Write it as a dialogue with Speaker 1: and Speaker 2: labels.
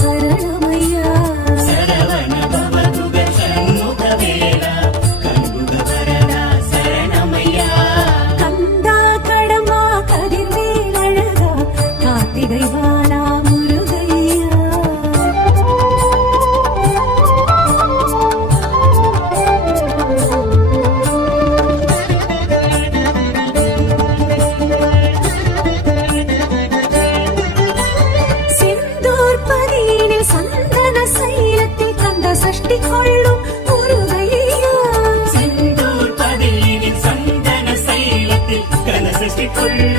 Speaker 1: சரணம் சந்தன சைலத்தில் கந்த சஷ்டி கொள்ளும்
Speaker 2: சந்தன சைலத்தில் கந்த சஷ்டி கொள்ளும்